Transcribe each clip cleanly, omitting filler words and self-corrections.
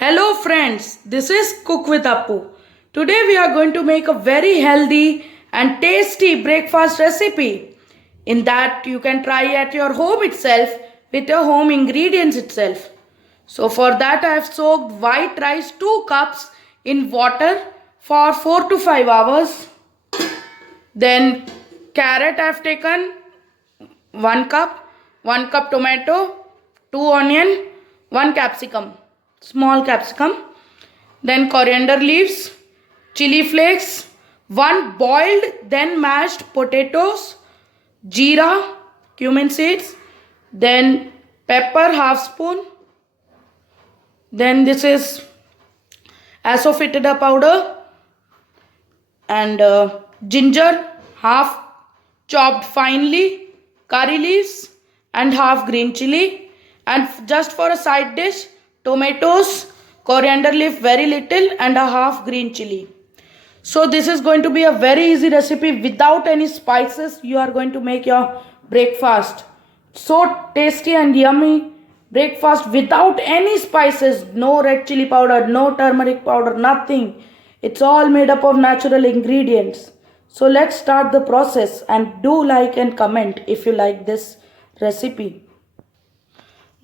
Hello friends, this is Cook with Appu. Today we are going to make a very healthy and tasty breakfast recipe. In that you can try at your home itself with your home ingredients itself. So for that I have soaked white rice 2 cups in water for 4 to 5 hours. Then carrot I have taken 1 cup, 1 cup tomato, 2 onion, 1 capsicum, small capsicum, then coriander leaves, chili flakes, 1 boiled then mashed potatoes, jeera, cumin seeds, then pepper half spoon, then this is asafoetida powder and ginger half chopped finely, curry leaves and half green chili, and just for a side dish tomatoes, coriander leaf very little and a half green chili. So this is going to be a very easy recipe without any spices. You are going to make your breakfast so tasty and yummy breakfast without any spices, no red chili powder, no turmeric powder, nothing. It's all made up of natural ingredients. So let's start the process, and do like and comment if you like this recipe.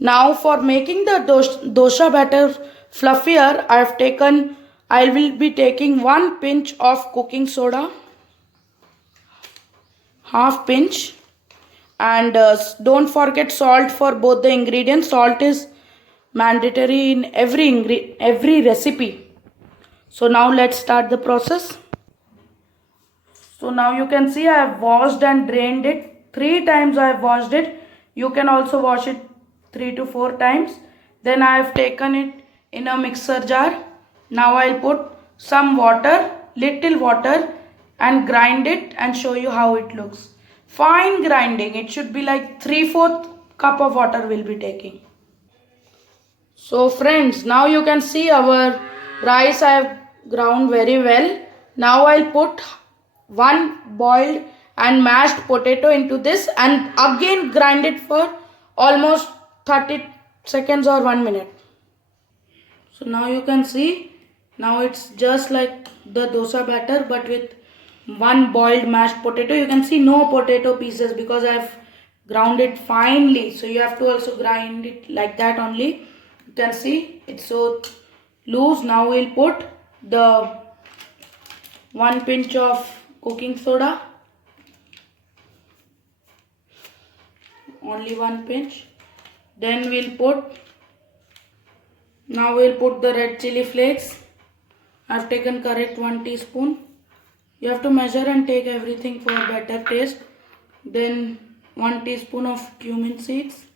Now for making the dosha batter fluffier, I will be taking 1 pinch of cooking soda, half pinch, and don't forget salt for both the ingredients. Salt is mandatory in every recipe. So now let's start the process. So now you can see I have washed and drained it. 3 times I have washed it. You can also wash it 3 to 4 times. Then I have taken it in a mixer jar. Now I'll put some water, little water, and grind it and show you how it looks. Fine grinding. It should be like 3/4 cup of water we'll be taking. So friends, now you can see our rice I have ground very well. Now I'll put 1 boiled and mashed potato into this and again grind it for almost 30 seconds or 1 minute. So now you can see, now it's just like the dosa batter but with 1 boiled mashed potato. You can see no potato pieces because I've ground it finely. So you have to also grind it like that only. You can see it's so loose. Now we'll put the 1 pinch of cooking soda, only 1 pinch. Then we'll put the red chili flakes. I've taken correct 1 teaspoon. You have to measure and take everything for better taste. Then 1 teaspoon of cumin seeds.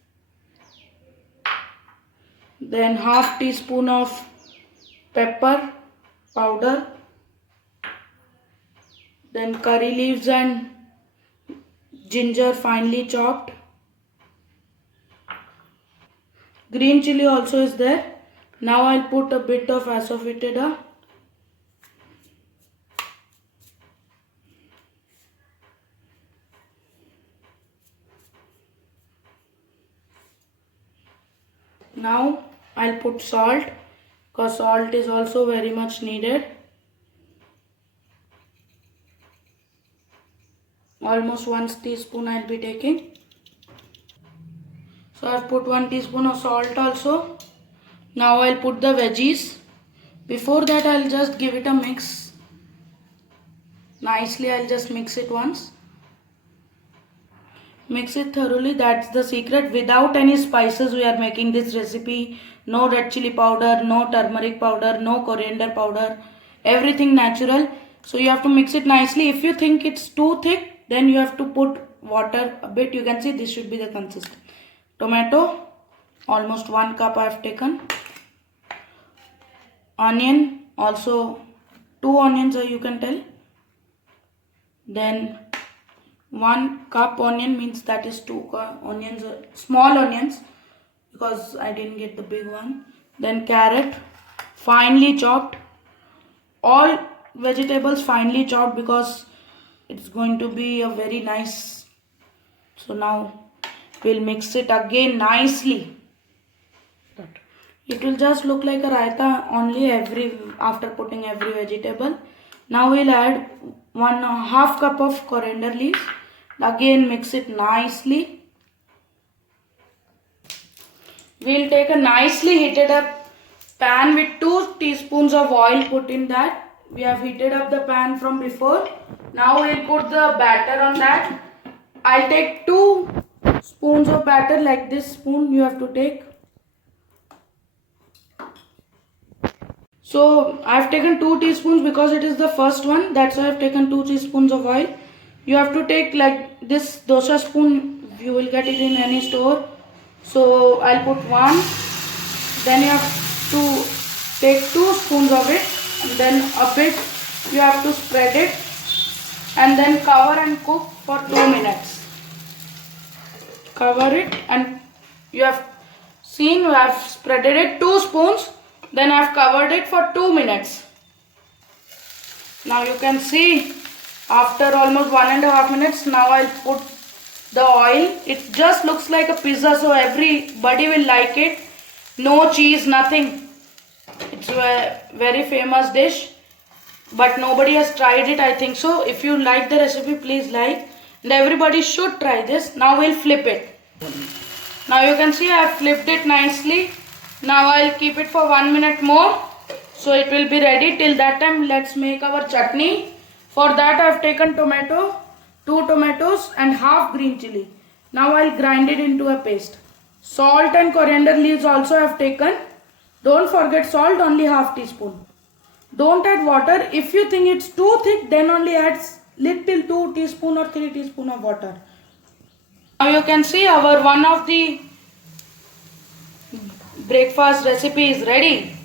Then half teaspoon of pepper powder. Then curry leaves and ginger finely chopped. Green chili also is there. Now I'll put a bit of asafoetida. Now I'll put salt because salt is also very much needed. Almost 1 teaspoon I'll be taking. So I've put 1 teaspoon of salt also. Now I'll put the veggies. Before that I'll just give it a mix. Nicely I'll just mix it once. Mix it thoroughly, that's the secret. Without any spices we are making this recipe. No red chili powder, no turmeric powder, no coriander powder. Everything natural. So you have to mix it nicely. If you think it's too thick, then you have to put water a bit. You can see this should be the consistency. Tomato, almost 1 cup I have taken. Onion, also 2 onions you can tell. Then 1 cup onion means that is 2 onions, small onions, because I didn't get the big one. Then carrot, finely chopped. All vegetables finely chopped because it's going to be a very nice. So now we'll mix it again nicely. It will just look like a raita only after putting every vegetable. Now we'll add 1/2 cup of coriander leaves. Again mix it nicely. We'll take a nicely heated up pan with 2 teaspoons of oil put in that. We have heated up the pan from before. Now we'll put the batter on that. I'll take 2 spoons of batter, like this spoon you have to take. So I've taken 2 teaspoons because it is the first one. That's why I've taken 2 teaspoons of oil. You have to take like this dosa spoon. You will get it in any store. So I'll put 1. Then you have to take 2 spoons of it. And then a bit you have to spread it. And then cover and cook for 2 minutes. Cover it, and you have seen I have spreaded it 2 spoons. Then I have covered it for 2 minutes. Now you can see after almost 1.5 minutes, now I'll put the oil. It just looks like a pizza, so everybody will like it. No cheese, nothing. It's a very famous dish, but nobody has tried it, I think so. If you like the recipe, please like, and everybody should try this. Now we'll flip it. Now you can see I have flipped it nicely. Now I'll keep it for 1 minute more, so it will be ready. Till that time, let's make our chutney. For that I have taken 2 tomatoes and half green chili. Now I'll grind it into a paste. Salt and coriander leaves also I have taken. Don't forget salt, only half teaspoon. Don't add water. If you think it's too thick, then only add little 2 teaspoon or 3 teaspoon of water. Now you can see our one of the breakfast recipe is ready.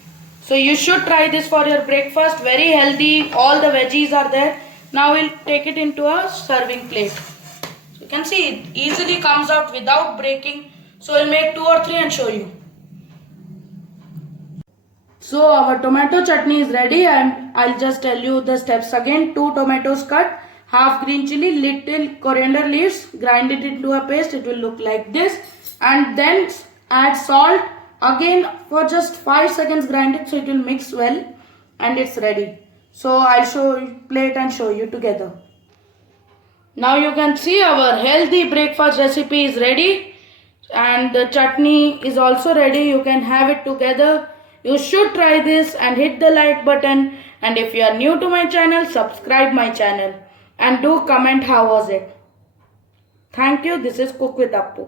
So you should try this for your breakfast. Very healthy. All the veggies are there. Now we'll take it into a serving plate. So you can see it easily comes out without breaking. So we'll make 2 or 3 and show you. So our tomato chutney is ready, and I'll just tell you the steps again. 2 tomatoes cut, half green chili, little coriander leaves, grind it into a paste. It will look like this, and then add salt. Again for just 5 seconds grind it so it will mix well, and it's ready. So I'll plate and show you together. Now you can see our healthy breakfast recipe is ready, and the chutney is also ready. You can have it together. You should try this and hit the like button, and if you are new to my channel, subscribe my channel and do comment how was it. Thank you. This is Cook with Appu.